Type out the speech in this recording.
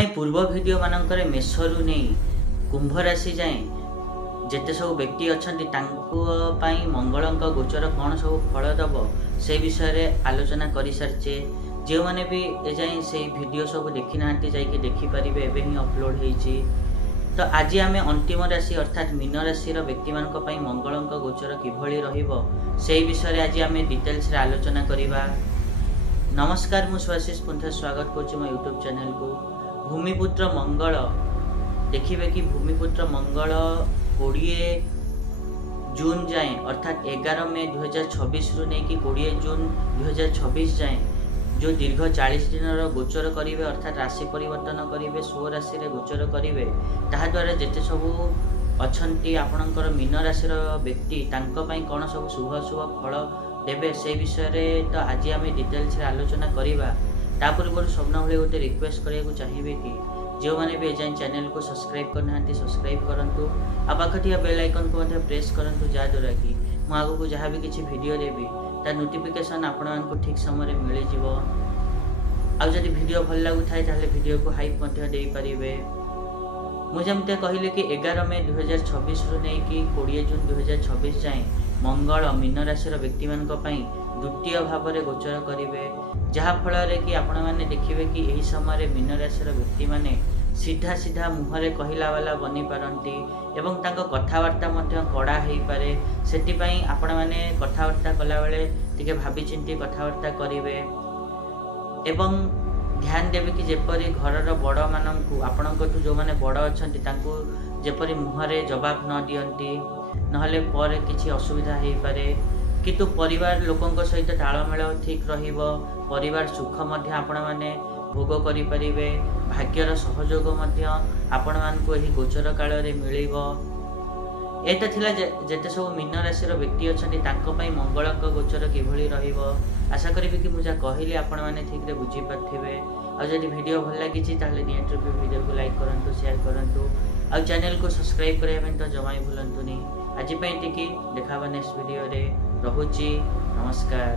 आमे पूर्व भिडियो मानकर मेषरू नहीं कुंभ राशि जाए जेते सब व्यक्ति अच्छा मंगल गोचर कौन सब फल दब से विषय रे आलोचना कर सारी जो मैंने भी ए जाए से वीडियो सब देखी ना देखिपारे एवं ही अपलोड होती। तो आज आम अंतिम राशि अर्थात मीन राशि व्यक्ति मंगल गोचर किभली रही विषय आज आम डिटेल्स रे आलोचना करवा। नमस्कार मु स्वाशिष पुनः स्वागत करुच्ची मो यूट्यूब चैनल को। भूमिपुत्र मंगल देखिए कि भूमिपुत्र मंगल 20 जून जाए अर्थात 11 मई 2026 रु नहीं कि 20 जून 2026 जाए जो दीर्घ 40 दिन गोचर करेंगे अर्थात राशि परिवर्तन करेंगे स्व राशि रे गोचर करेंगे ताद्वारा जिते सब अच्छी आपणकर मीन राशि व्यक्ति कौन सब शुभ शुभ फल देवे से विषय रे तो आज आम डिटेल्स रे आलोचना करवा। ता पूर्व स्वप्न भाई गोटे रिक्वेस्ट करने चाहिए कि जो मैंने भी एजाए चैनल को सब्सक्राइब करना सब्सक्राइब करूँ आ पाखिया बेल आइकन को प्रेस करूँ जहाँद्वारा कि मुझे आगू जहाँ भी किसी वीडियो देवी तार नोटिफिकेशन आपको ठीक समय मिल जाव। वीडियो भल लगुए ताहले वीडियो को हाइप दे पारे। मुझे कहले कि 11 मई 2026 रु नहीं कि 20 जून 2026 जाए मंगल मीन राशि व्यक्ति द्वितीय भाव में गोचर करेंगे जहाँफल कि आपण मैंने देखिए कि यही समय मीन राशि व्यक्ति मैंने सीधा सीधा मुहरे कहला वाला बनी पारती एवं कथबार्ता कड़ा हो पारे से आपण मैंने कथबार्ता कला बेले टिके भाभी चिंती कथबार्ता करेंगे एवं ध्यान देवे कि जेपरी घर बड़ मानू आपण जो मैंने बड़ अच्छा जेपरी मुहरे जवाब न दियंती नहले पर किसी असुविधा हो पारे किंतु परिवार लोकों सहित तालमेल ठीक रहिबो परिवार सुख मध्य आपण माने भोग करि परिबे भाग्यर सहयोग मध्य आपण मानको एही गोचर काल रे मिलिबो। एटा थिला जेते सब मीन राशि व्यक्ति अछंती तांको पई मंगल गोचर किभली रहिबो आशा करिबे कि मुझे कहली आपण माने ठीक रे बुझी पाथिबे। आ जदि वीडियो भल लागिछि ताले नियंत्र वीडियो को लाइक करंतु शेयर करंतु आ चैनल को सब्सक्राइब करबे तो जमाई भूलंतुनी। आज देखा नेक्स्ट वीडियो रे रहुची नमस्कार।